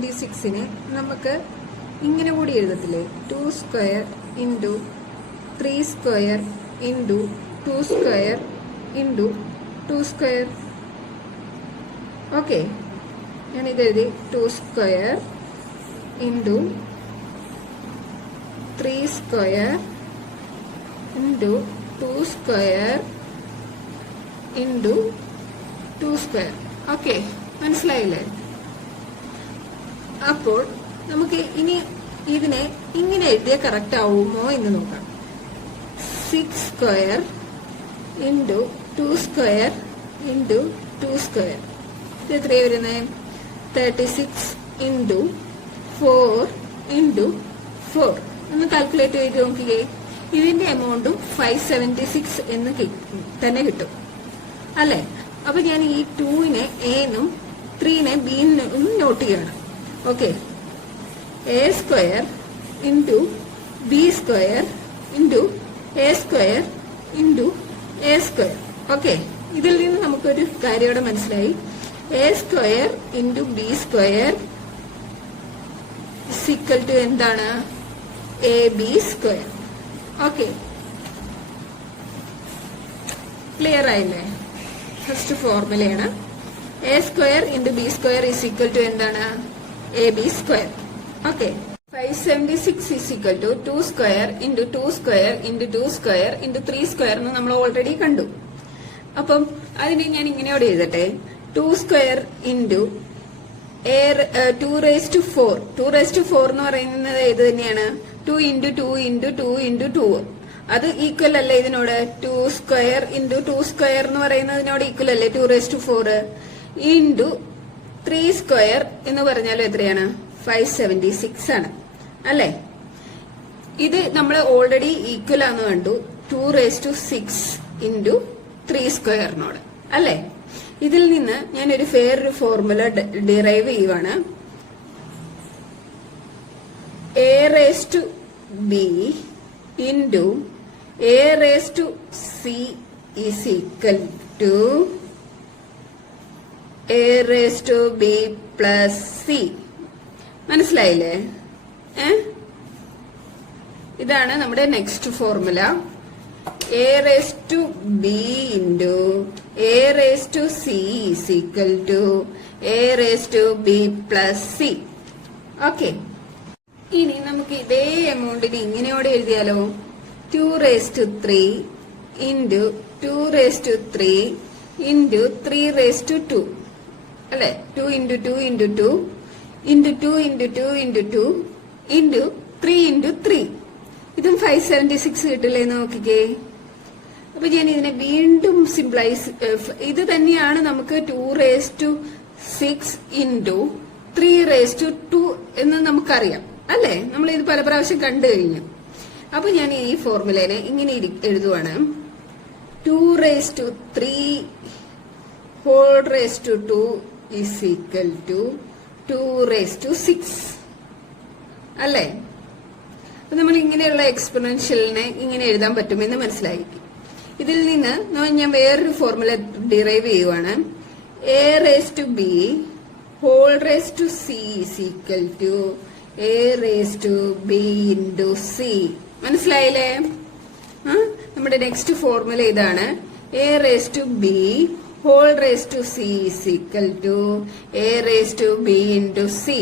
576നെ നമുക്ക് ഇങ്ങനെ കൂടി എഴുതത്തില്ലേ? 2 square into 3 square into 2 square into 2 square. Okay, ഞാനിത് എഴുതി 2 square into 3 square into 2 square into 2 square. Okay, മനസ്സിലായില്ലേ? അപ്പോൾ നമുക്ക് ഇനി ഇതിനെ ഇങ്ങനെ എഴുതിയ കറക്റ്റ് ആവുമോ എന്ന് നോക്കാം. 6 square into 2 square into 2 square. ഇത് എത്രയാണ് വരുന്നത്? 36 ഇൻറ്റു 4 ഇൻറ്റു 4. ഒന്ന് കാൽക്കുലേറ്റ് ചെയ്ത് നോക്കിയേ. ഇതിന്റെ എമൗണ്ടും 576 എന്ന് തന്നെ കിട്ടും അല്ലെ? അപ്പൊ ഞാൻ ഈ 2നെ എന്നും 3നെ ബിന്നും നോട്ട് ചെയ്യണം. Okay, A square into B square into A square into A square. Okay, ഇതിൽ നിന്ന് നമുക്കൊരു കാര്യം മനസ്സിലായി. A square into B square equal to എന്താണ്? A B square. Okay, clear ആയില്ലേ? ഫസ്റ്റ് ഫോർമുലയാണ് A square into B square is equal to എന്താണ്? A B square. Okay, 576 is equal to 2 square into 2 square into 2 square into 3 square എന്ന് നമ്മൾ already കണ്ടു. അപ്പം അതിനെ ഞാൻ ഇങ്ങനെയോടെ എഴുതട്ടെ. 2 square into 2 raise to 4. 2 raise to 4 എന്ന് പറയുന്നത് ഏത് തന്നെയാണ്? 2 ഇൻറ്റു 2 ഇൻറ്റു 2 ഇൻറ്റു 2. അത് ഈക്വൽ അല്ലേ ഇതിനോട്? 2 സ്ക്വയർ ഇൻറ്റു 2 സ്ക്വയർ എന്ന് പറയുന്നതിനോട് ഈക്വൽ അല്ലേ 2 റേസ് ടു 4 ഇൻറ്റു 3 സ്ക്വയർ എന്ന് പറഞ്ഞാലും എത്രയാണ്? 576 ആണ് അല്ലേ? ഇത് നമ്മൾ ഓൾറെഡി ഈക്വൽ ആണെന്ന് കണ്ടു 2 റേസ് ടു 6 ഇൻറ്റു 3 സ്ക്വയറിനോട് അല്ലേ? ഇതിൽ നിന്ന് ഞാനൊരു വേറൊരു ഫോർമുല ഡിറൈവ് ചെയ്യുവാണ്. A raise to b into a raise to c is equal to a raise to b plus c. മനസ്സിലായില്ലേ? ഇതാണ് നമ്മുടെ next formula. A raise to b into a raise to c is equal to a raise to b plus c. Okay, ഇനി നമുക്ക് ഇതേ എമൗണ്ടിന് ഇങ്ങനെയോടെ എഴുതിയാലോ? 2 raise to 3 into 2 raise to 3 into 3 raise to 2 അല്ലെ? 2 into 2 into 2 into 2 into 2 into 2 into 3 into 3. ഇതും 576 കിട്ടില്ലേ? നോക്കിക്കേ. അപ്പൊ ഞാൻ ഇതിനെ വീണ്ടും സിംപ്ലൈസ്. ഇത് തന്നെയാണ് നമുക്ക് 2 raise to 6 into 3 raise to 2 എന്ന് നമുക്കറിയാം അല്ലെ? നമ്മൾ ഇത് പല പ്രാവശ്യം കണ്ടു കഴിഞ്ഞു. അപ്പൊ ഞാൻ ഈ ഫോർമുലേനെ ഇങ്ങനെ എഴുതുവാണ്. 2 raise to 3 whole raise to 2 is equal to 2 raise to 6 അല്ലേ? അപ്പൊ നമ്മൾ ഇങ്ങനെയുള്ള എക്സ്പൊണൻഷ്യലിനെ ഇങ്ങനെ എഴുതാൻ പറ്റുമെന്ന് മനസ്സിലായി. ഇതിൽ നിന്ന് ഞാൻ വേറൊരു ഫോർമുല ഡിറൈവ് ചെയ്യുവാണ്. A raise to b whole raise to c is equal to a raise to b into c. മനസ്സിലായില്ലേ? നമ്മുടെ നെക്സ്റ്റ് ഫോർമുല ഇതാണ്. A raise to b whole raise to c is equal to a raise to b into C.